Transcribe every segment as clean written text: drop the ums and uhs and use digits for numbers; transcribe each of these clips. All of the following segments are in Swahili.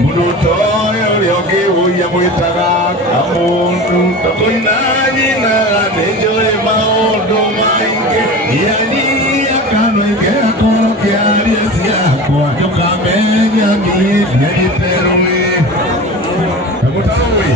Murutoyo yoke uya mwitaga kamundu tokoinani na nenjore maundu maingi yani akano ikea koro kiari siakwa yokamenya mi niterumi Mutawi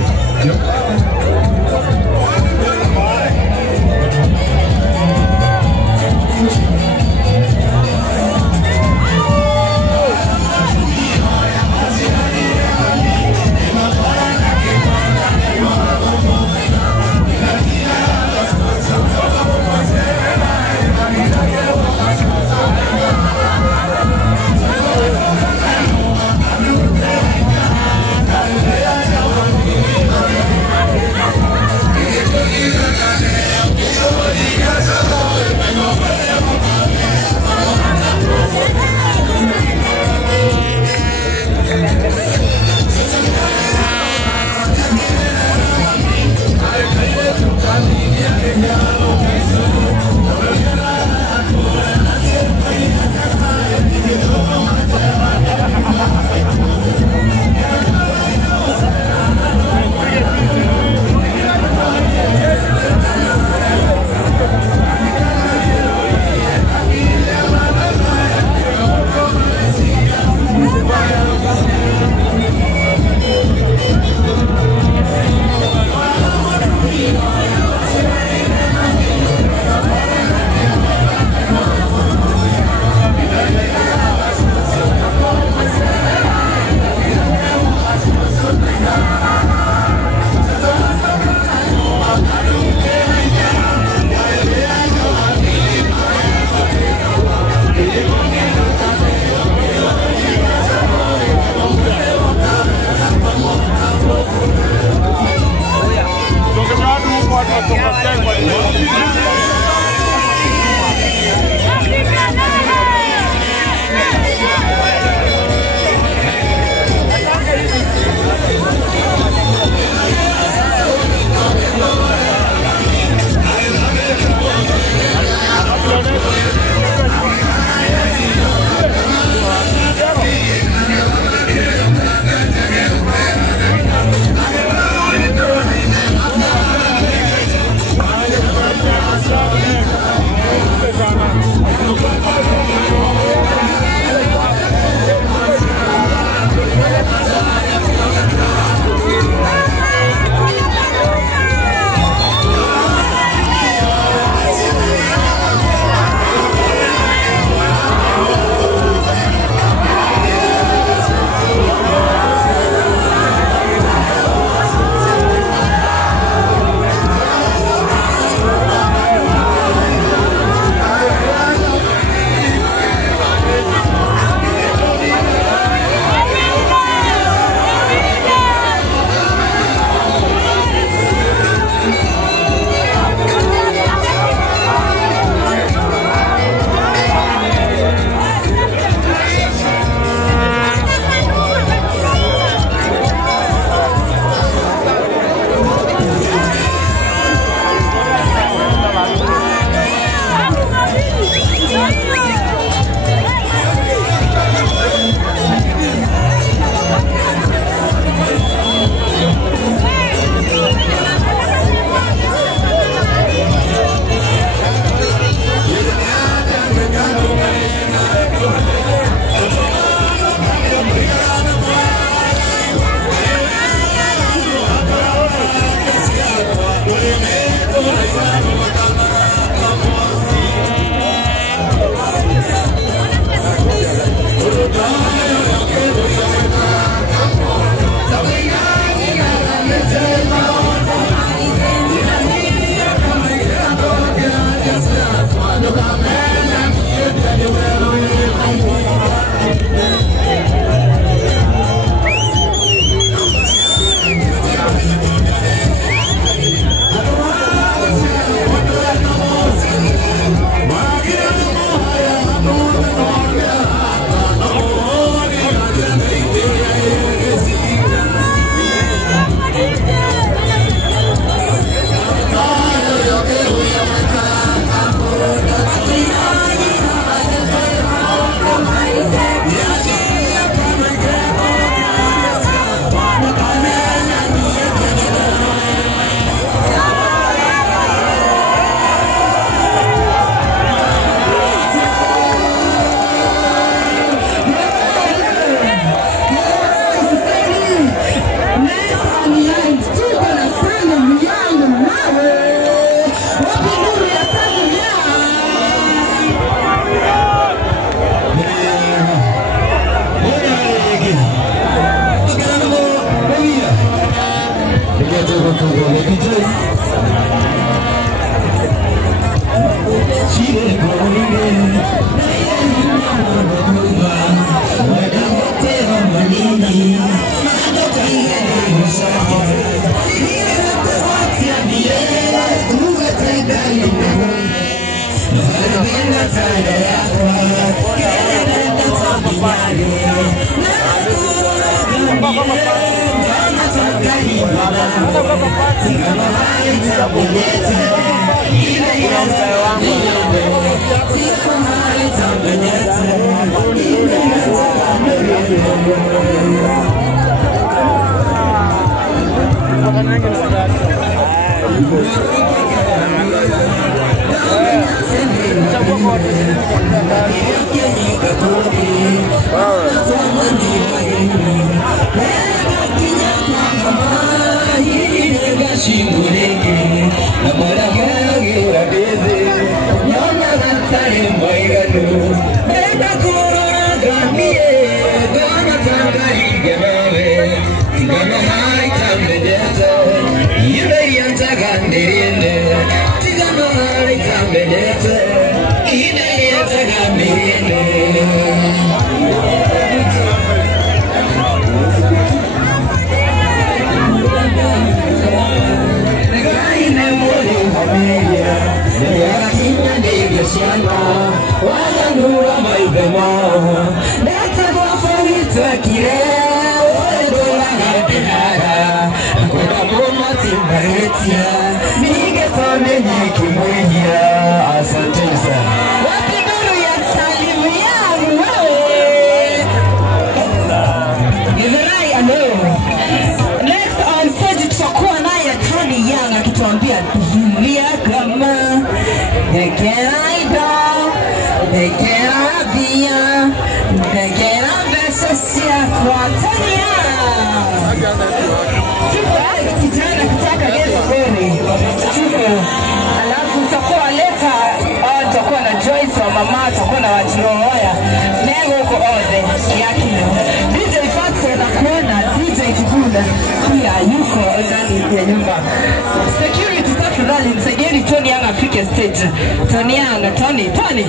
Security tafadhali msaidieni Tony Young afike stage. Tony Young, Tony. Tony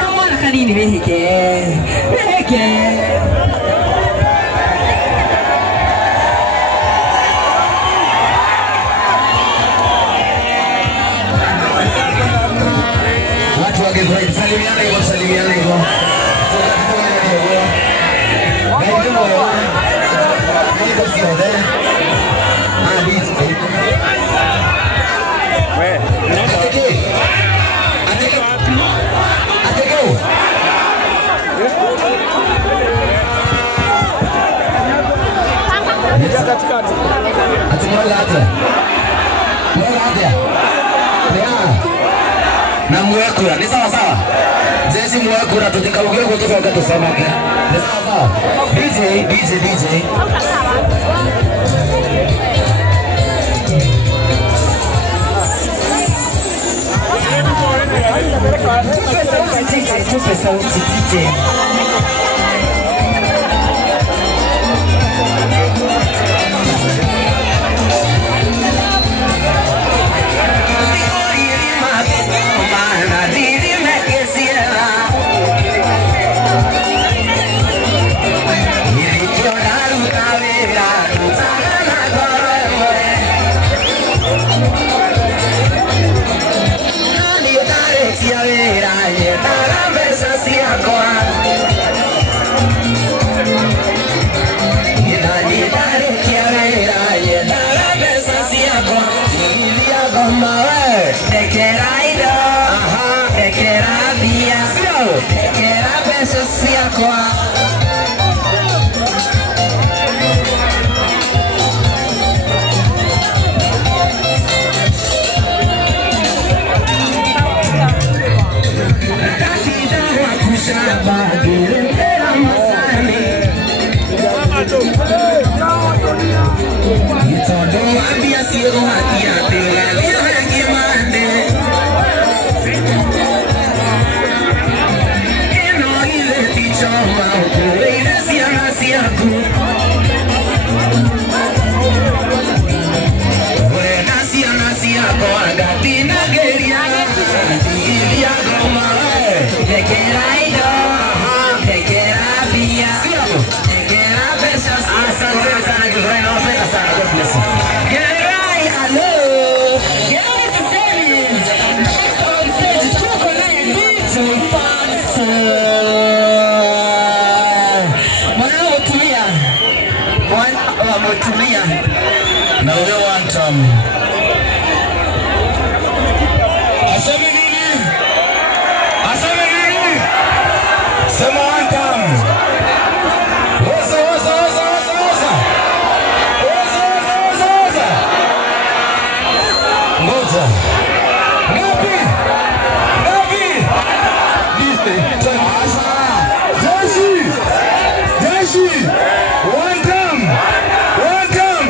kama ana kanini wehike. Watu wageni salimiana hivyo. Na mwekura ni sawa sawa. Jesi mwekura tutikaugea kutoka wakati samaki. Ni sawa sawa. DJ. Tupe sauti DJ. time. Aseme nini? Aseme nini? Sema one time. Oza, oza, oza, oza, oza. Oza, oza, oza, oza. Ngoja. Ngapi? Ngapi? Asa. Jeshi. Jeshi. One time. One time.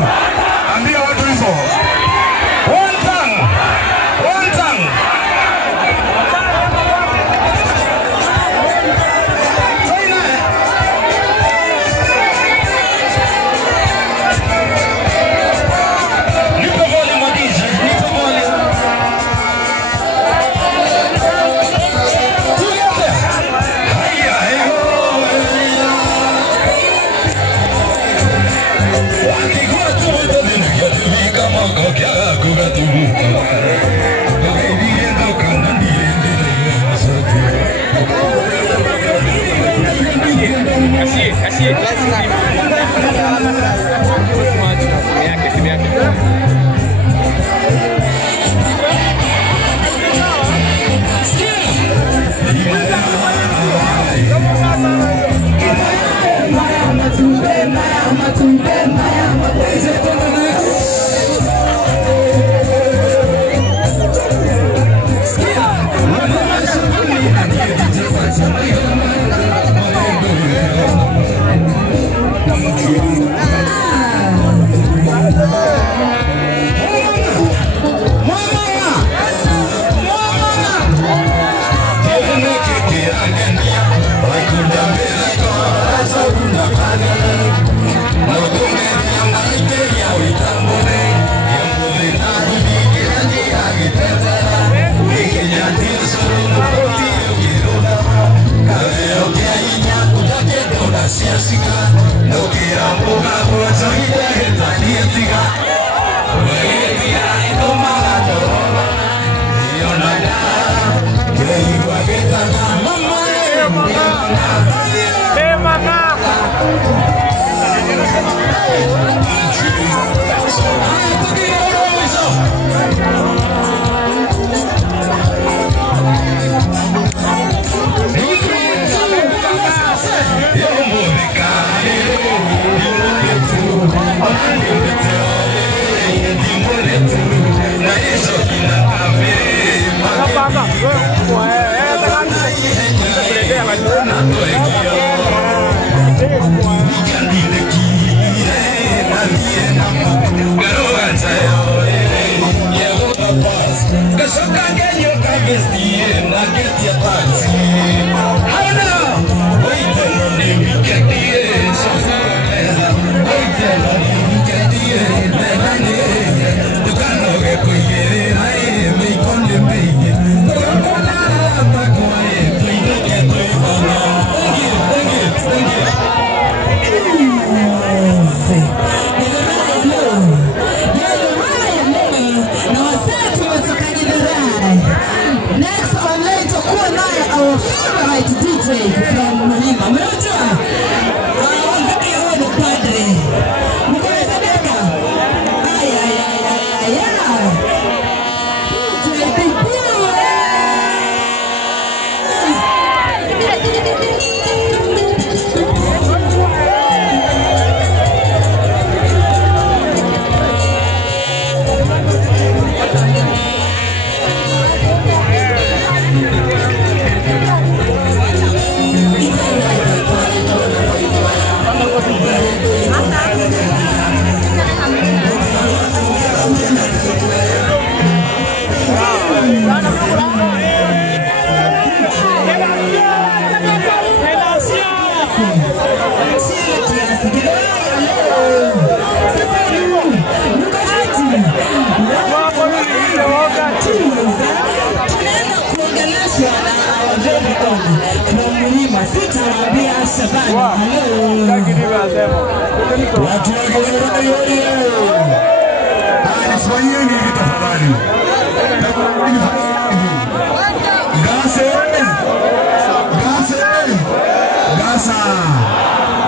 Ambia watu hivyo. One time. One time.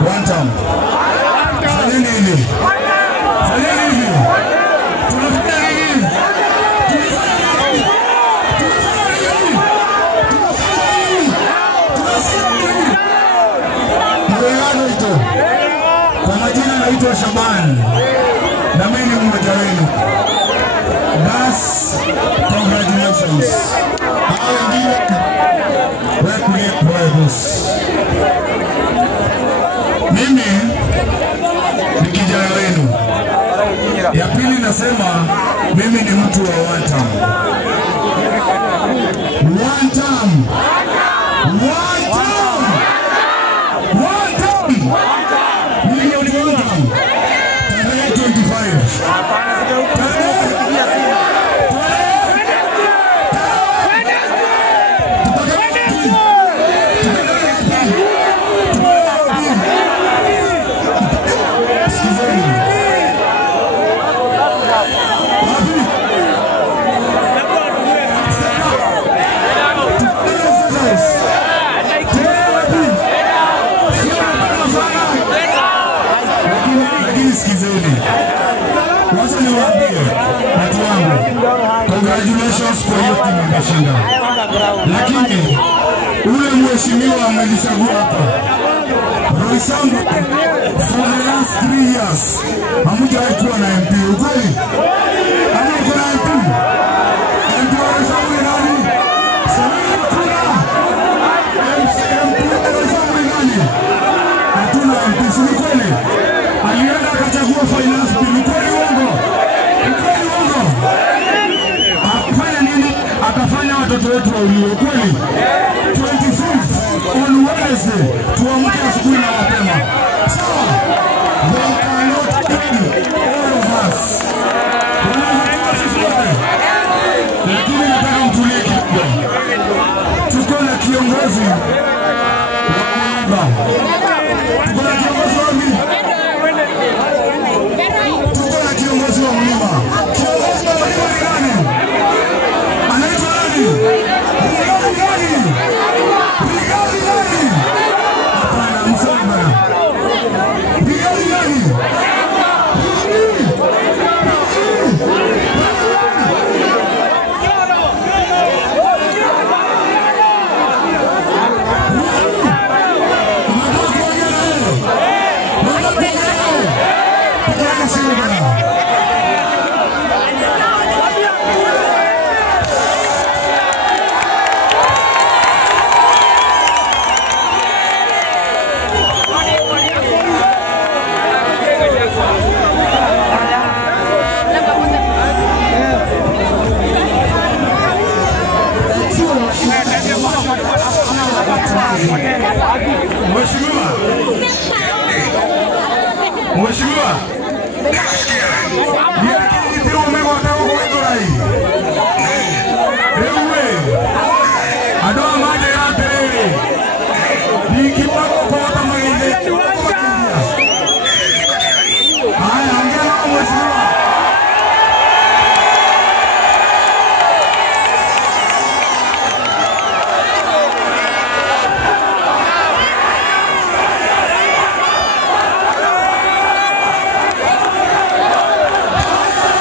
One time. Kwa majina naitwa Shaban na mimi ni mmoja wenu. Bas, congratulations. Hao wengine wekulie boss. Mimi ni kijana wenu. Ya pili nasema mimi ni mtu wa one time. One time. One time. One time. Milioni moja. Tarehe 25. Wacha niwaambie watu wangu, congratulations kwa hiyo timu imeshinda. Lakini ule mheshimiwa amenichagua hapa. Roysambu, for the last 3 years, hamujawahi kuwa na MP, ukweli? Ama uko na MP? MP wa Roysambu ni nani? Samia Kura! MP wa Roysambu ni nani? Hatuna MP, si ni kweli? Alienda akachagua finance bill, ukweli uongo? Ukweli uongo? Akafanya nini? Akafanya watoto wetu wauliwe, ukweli? 25th on Wednesday, tuamke asubuhi na mapema. Sawa? They cannot kill all of us. Wanaweza sisi wote. Lakini nataka mtulie kidogo. Tuko na kiongozi wa kuiba. Tuko na kiongozi wa mimi. Tuko na kiongozi wa mlima. Kiongozi wa mlima ni nani? Anaitwa nani? Brigadi nani? Brigadi nani? Hapana, msema bana. Brigadi nani? Mheshimiwa, ndio umewataka kwa hii. Ewe, adoa maji ya terere. Nikipako kwa wata mwingine. Haya, ongea na mheshimiwa. Haya.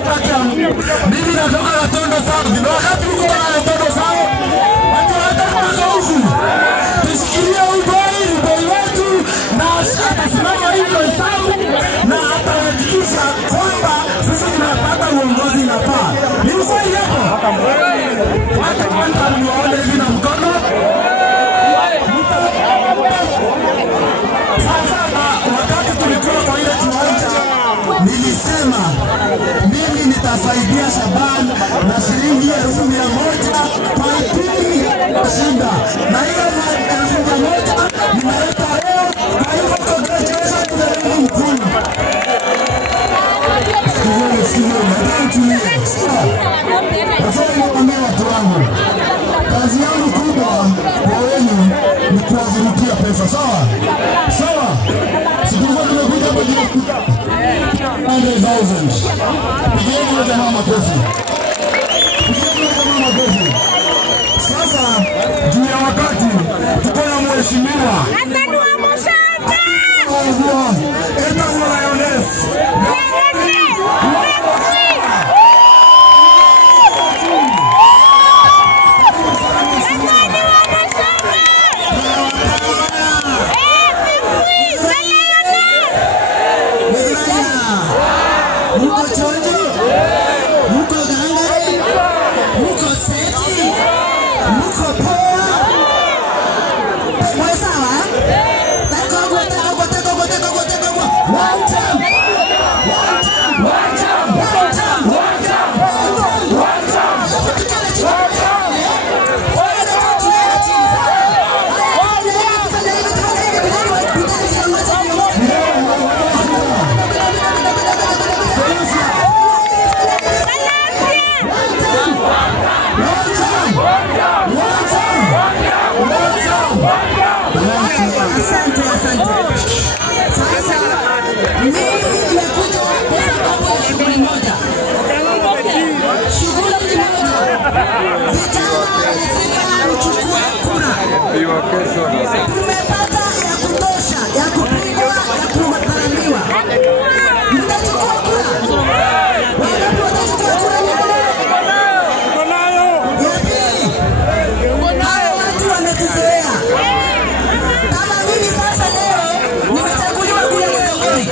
Mimi natoka Gatondo South. Na wakati mko na Gatondo South, watu wanataka huku. Tushikilie uboi wetu na atasimama hivyo Isamu na atahakikisha kwamba sisi tunapata uongozi na paa. Ni ukweli hapo. Hata kwanza niwaone hivi na mkono. Sasa wakati tulikuwa kwa ile kiwanja nilisema mimi nitasaidia Shaban na shilingi 1,100 kwa pili shinda. Na hiyo 1,100 nimeleta leo kwa hiyo congratulations to the team. Sikizeni, nataka Wacha niwaambie watu wangu. Kazi yangu kubwa kwa wenu ni kuwavurutia pesa, sawa? Sawa? Sikuwa tumekuja kwa ajili 100,000. Pigeni wa jamaa makofi. Sasa juu ya wakati tuko na mheshimiwa Eta Lioness. Muko chonjo, muko gangari, muko seti, muko poa. Mwe sawa? Takogwa. One time. Tumepata ya kutosha, ya kupigwa, ya kumakaramiwa. Mtachukua kura. Wangapi watachukua kura nyingine? Ya pili, hao watu wametuzoea. Kama mimi sasa leo nimechaguliwa kule Mlangoni,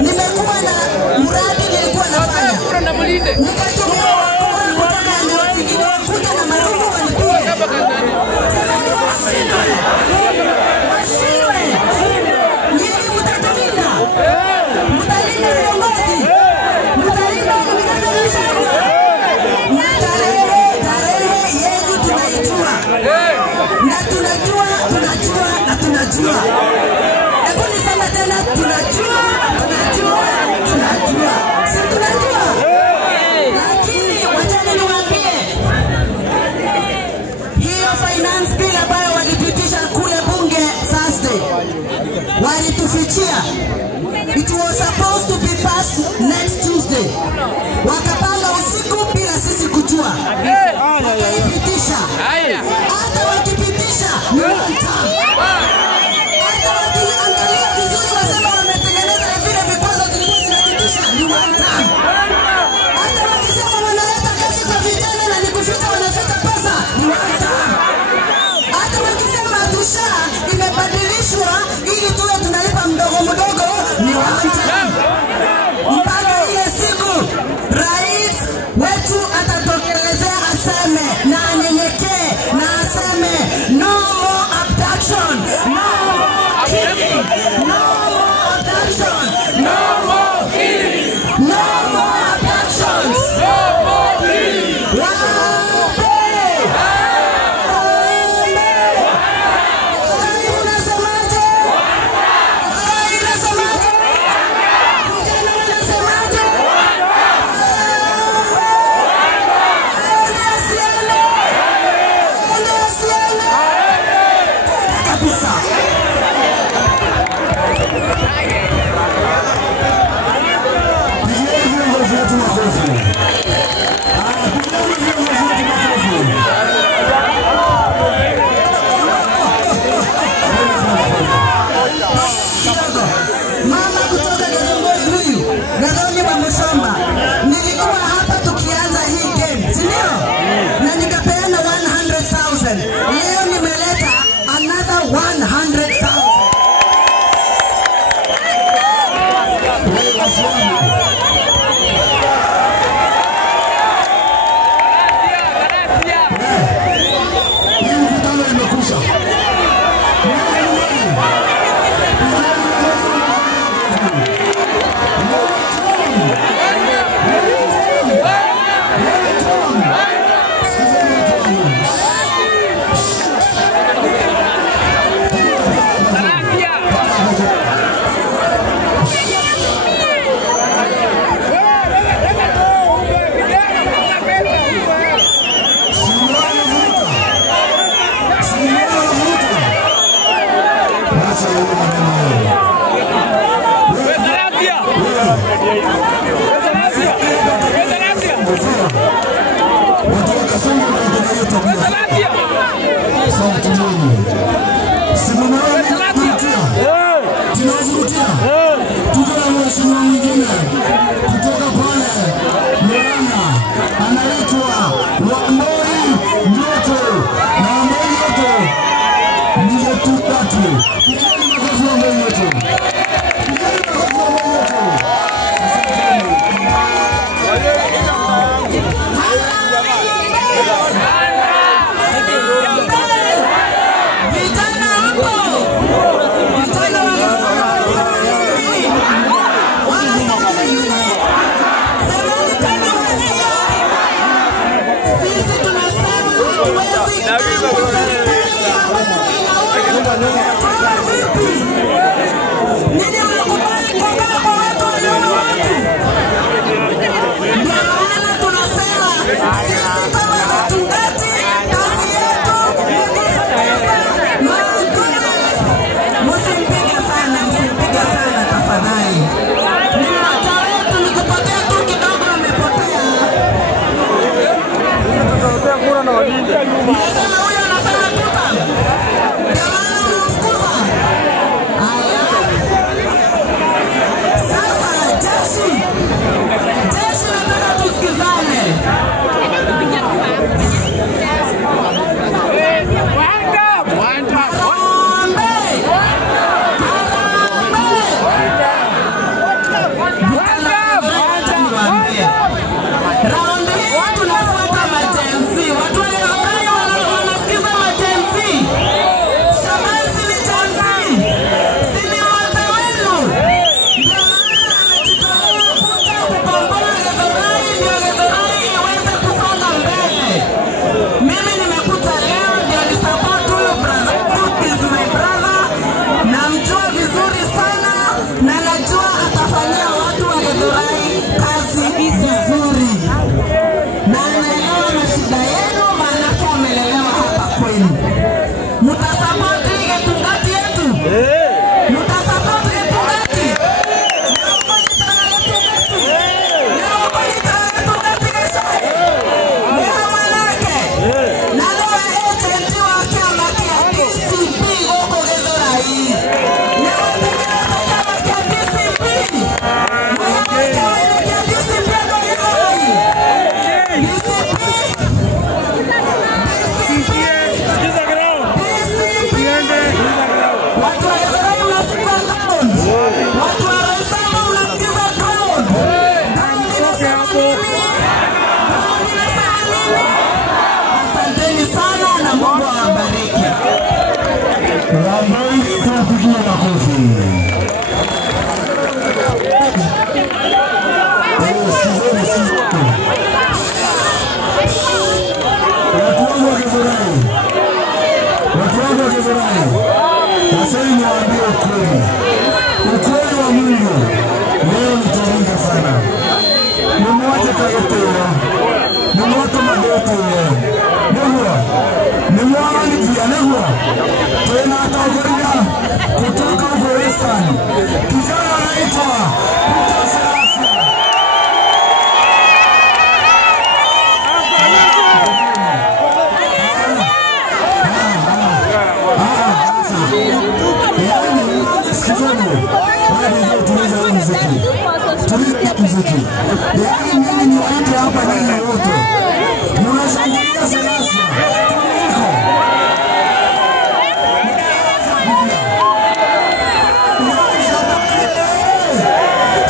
nimekuwa na mradi nilikuwa nafanya. Nikatumia wakora kutoka eneo zingine kuja na marungu wanipige. Washindwe. Nyinyi mtatulinda. Mtalinda viongozi. Mtalinda mtatulinda. Na tarehe yenu tunaijua. Na tunajua. Hebu nisema tena tunajua. Si tunajua. Lakini wachani niwaambie. Hiyo finance bill ambayo walipitisha kule bunge Thursday, walitufichia. It was supposed to be passed next Tuesday. Wakapanga usiku bila sisi kujua. Wakaipitisha. Hata wakipitisha ni hata wakiangalia vizuri wasema wametengeneza vile vikwazo zilikuwa zinapitisha ni hata wakisema wanaleta kazi kwa vijana na ni kuficha wanaficha pesa ni hata wakisema tusha imebadilishwa ili tuwe tunalipa mdogo ni mpaka ile siku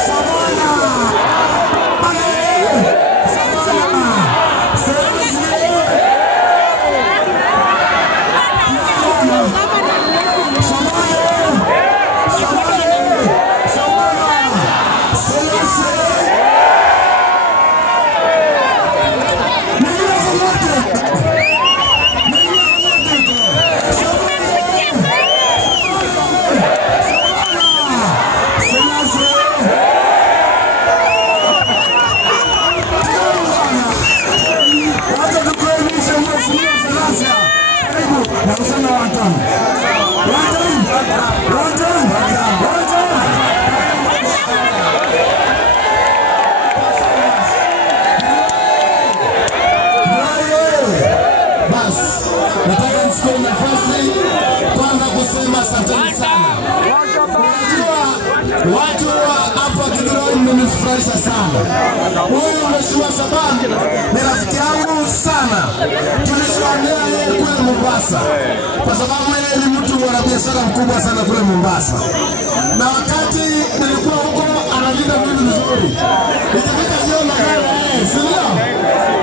Sabana Watu wa hapa Kithurai mmenifurahisha sana. Huyu Mheshimiwa Sababu ni rafiki yangu sana. Tulishaongea yeye kule Mombasa, kwa sababu yeye ni mtu mwana biashara mkubwa sana kule Mombasa. Na wakati nilikuwa huko analinda mimi vizuri. Nikifika sio na gari, sio?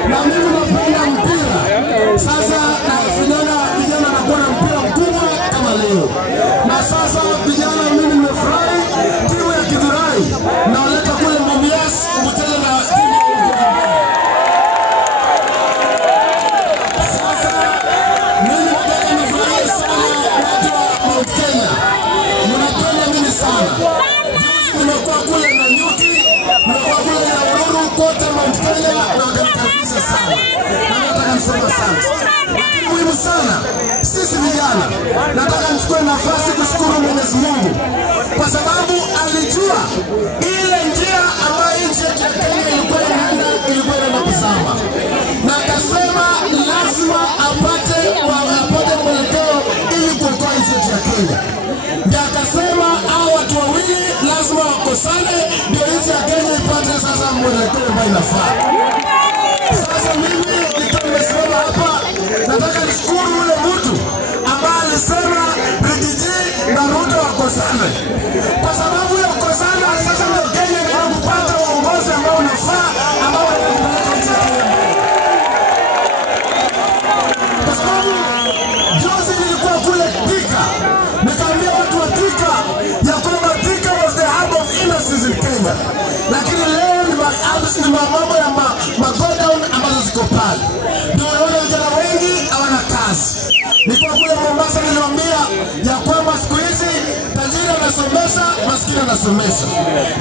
Na mimi napenda mpira. Sasa na vijana wanakuwa na mpira mkubwa kama leo. Na sasa vijana mimi nimefurahi timu ya Kithurai naoleta kule Mumias kucheza na timu ya sasa mimi nataka nifurahi sana watu wa Mount Kenya. Mnapenda mimi sana. Nimekuwa kule na Nyuki, nimekuwa kule na Ururu kote Mount Kenya na wakakaribisha sana. Na nataka niseme sana. Muhimu sana sisi vijana, nataka nichukue nafasi kushukuru Mwenyezi Mungu kwa sababu alijua ile njia ambayo nchi yetu ya Kenya ilikuwa inaenda kuzama, na akasema lazima apate mwelekeo ili kuokoa nchi yetu ya Kenya. Ndio akasema hao watu wawili lazima wakosane ndio nchi ya Kenya ipate sasa mwelekeo ambao inafaa. Sasa mimi nimesimama hapa, nataka nishukuru yule mtu ambaye alisema Rigiji na Ruto wakosane, kwa sababu ya kukosana sasa ndio Kenya inaenda kupata uongozi ambao unafaa, ambao unapeleka nchi ya Kenya. Kwa sababu juzi nilikuwa kule Thika, nikaambia watu wa Thika ya kwamba Thika was the hub of innocence in Kenya, lakini leo ni mambo ya magodown ambazo ziko pale. Ndio unaona vijana wengi hawana kazi. Nilikuwa kule Mombasa niliwaambia ya kwamba siku hizi tajiri anasomesha, maskini anasomesha.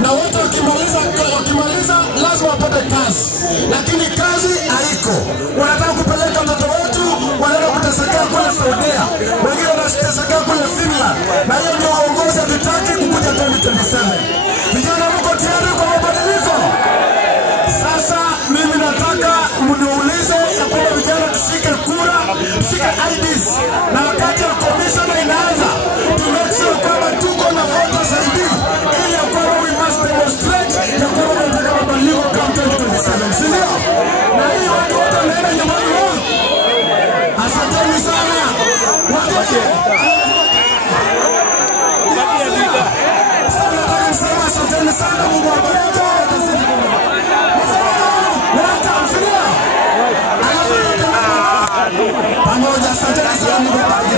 Na wote wakimaliza lazima wapate kazi. Lakini kazi haiko. Wanataka kupeleka watoto wetu, wanaenda kutesekea kule Saudia. Wengine wanatesekea kule Finland. Na hiyo ndio uongozi hatutaki kukuja 2027. Vijana mko tayari kwa mabadiliko? Sasa mimi nataka mniulize ya kwamba vijana tushike kura, tushike IDs, na wakati wa commission inaanza to make sure kwamba tuko na voters ID ili ya kwamba we must demonstrate ya kwamba tunataka mabadiliko kama 2027, si ndio? Na hii watu wote wanaenda nyumbani wao. Asanteni sana. Asanteni sana, Mungu awabariki. Pamoja, asanteni sana, Mungu awabariki.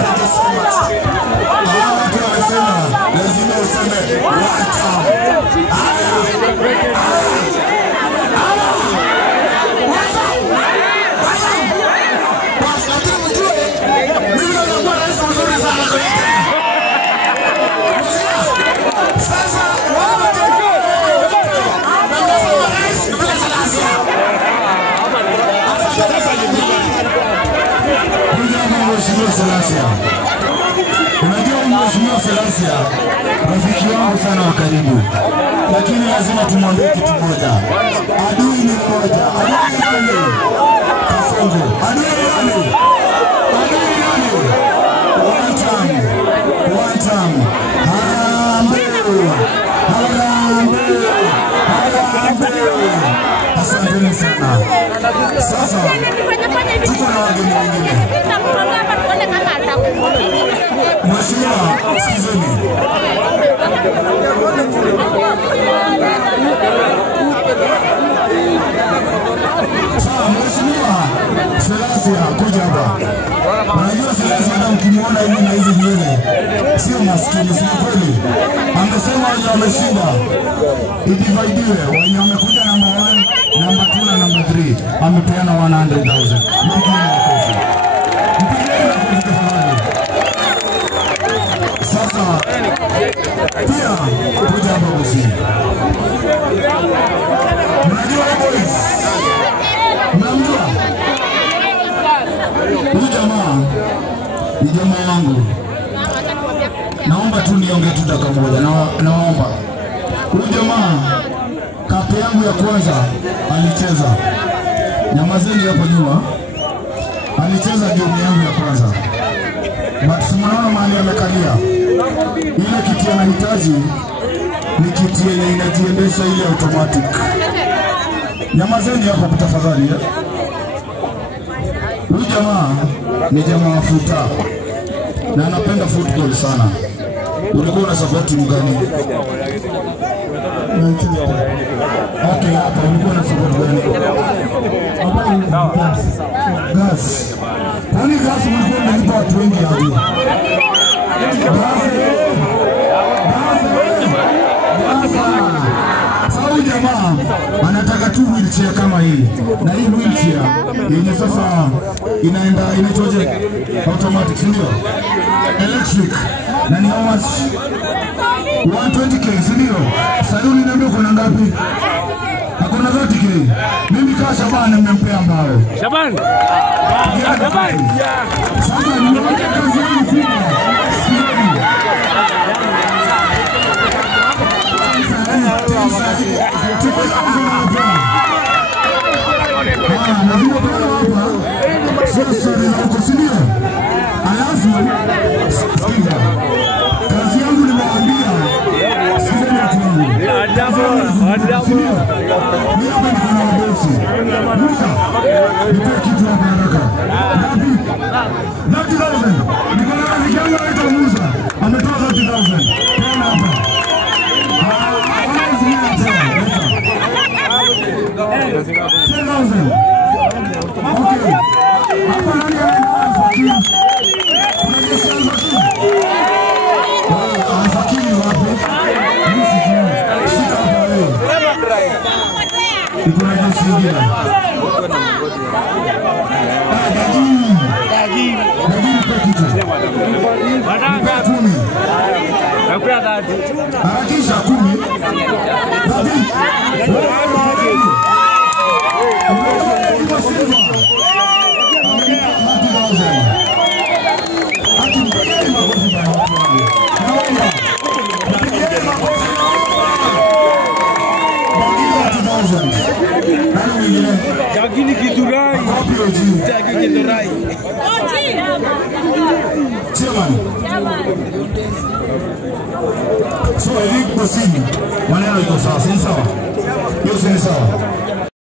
Watu wamesema lazima useme welcome. Mimi ndio rais mzuri sana kwa Kenya. Sasa Mheshimiwa Selasia. Unajua Mheshimiwa Selasia rafiki wangu sana wa karibu, lakini lazima tumwambie kitu moja. Adui ni mmoja. Adui ni nani? Kafungu. Adui ni nani? Adui ni nani? One time. Harambee. Asanteni sana. Sasa tuko na wageni wengine. Mheshimiwa, sikizeni. Sawa, Mheshimiwa Selasia kuja hapa. Unajua Selasia hata mkimwona hivi na hizi nywele sio maskini, si kweli? Amesema wenye wameshinda idivaidiwe, wenye wamekuja namba 1, namba 2 na namba 3 amepeana 100,000. Sasa pia kuja hapa kusini. Mnajua boys? Mnamjua? Huyu jamaa ni jamaa wangu. Naomba tu niongee tu dakika moja. Naomba. Huyu jamaa kape yangu ya kwanza alicheza. Nyamazeni hapo nyuma. Alicheza game yangu ya kwanza. But simanaona mahali amekalia. Ile kitu anahitaji ni kiti yenye inajiendesha ile automatic. Nyamazeni hapo tafadhali. Huyu jamaa ni jamaa wa futa na anapenda football sana. Ulikuwa una support timu gani? Okay, hapa ulikuwa na support gani? Gas. Kwani gas ulikuwa unalipa watu wengi hapo? Sawa jamaa anataka tu wheelchair kama hii. Na hii wheelchair yenye sasa inaitwaje? Automatic, ndio? Electric. Na ni how much? 120k, ndio? Sasa unaniambia kuna ngapi? Hakuna 30k. Mimi kama Shaban nimempea mbao. Shaban. Sasa nimewacha kazi yangu kubwa. Kazi yangu nimewaambia sikizeni watu wangu. Mimi hapa niko na bosi. Musa, nipe kitu hapa haraka. Ngapi? 30,000. Niko na rafiki yangu anaitwa Musa. Ametoa 30,000. Tena hapa. Okay. Hapa nani anaanza? Anafakiri wapi? Shika hapa leo. Iko na jinsi nyingine. Dagi kwa kitu. Wadanga 10. Nakuya 30. Harakisha 10. Dagi. Dagini Kidurai. Dagini Kidurai. Chairman. So, hivi kusini maneno iko sawa, si sawa? Hiyo si sawa.